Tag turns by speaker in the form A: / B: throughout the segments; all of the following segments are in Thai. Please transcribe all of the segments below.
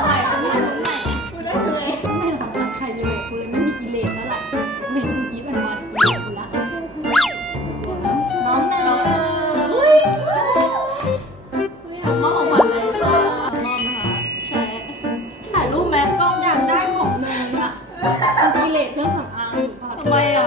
A: ใหม่ไม่
B: นี้ใหม่กู
A: ได้เลยไม่ทำงานใครเลยกู
B: เล
A: ยไม่มี
B: กิ
A: เลสแล้วล่ะ
B: ไม่
C: มีกิเลสมั
B: น
A: กูละน้องเนย
B: น้องเนยอุ้ยอุ้
A: ย
B: ทำมอบขอ
A: งขวั
B: ญเลยจ้ามอบนะคะ
C: แชร์
A: ถ่ายรูป
B: แม
A: สกล้อ
C: งอยากได้ของ
A: เนย
B: อะกิเลสเครื่องสำอา
A: งห
B: รือเปล่า
A: ทำไมอะ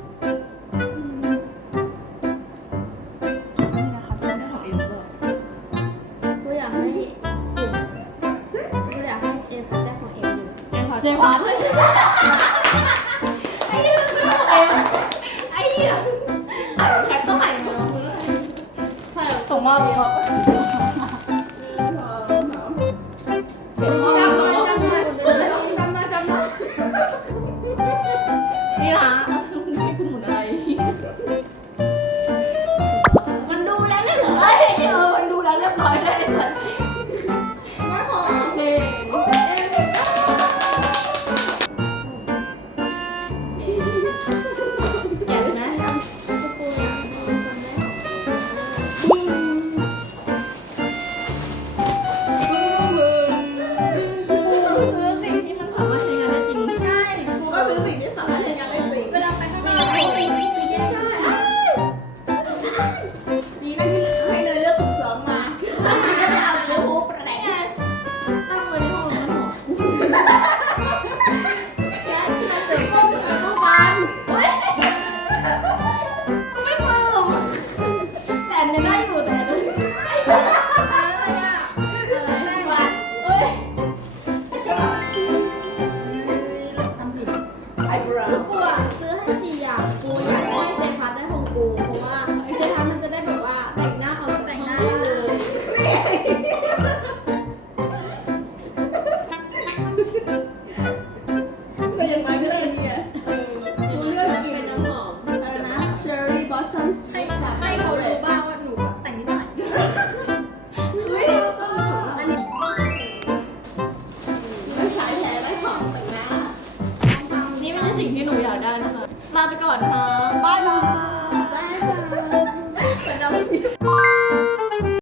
A: พัไอ้ยมันซื้ออะไรวะ
B: ไอ้เหี้แค
C: ปต้องใส่หมดแล้
B: ส่งมอบหรือา some s
A: ให้ให้เขารู้บ้างว่าหนูแบบแต่งหน้นนี้
B: ไม่ใช้แผลไม่ของแต่งหน้า
A: นี่ไม่ใช่สิ่งที่หนูอยากได้นะคะลาไปก่อนค่ะบ๊ายบาย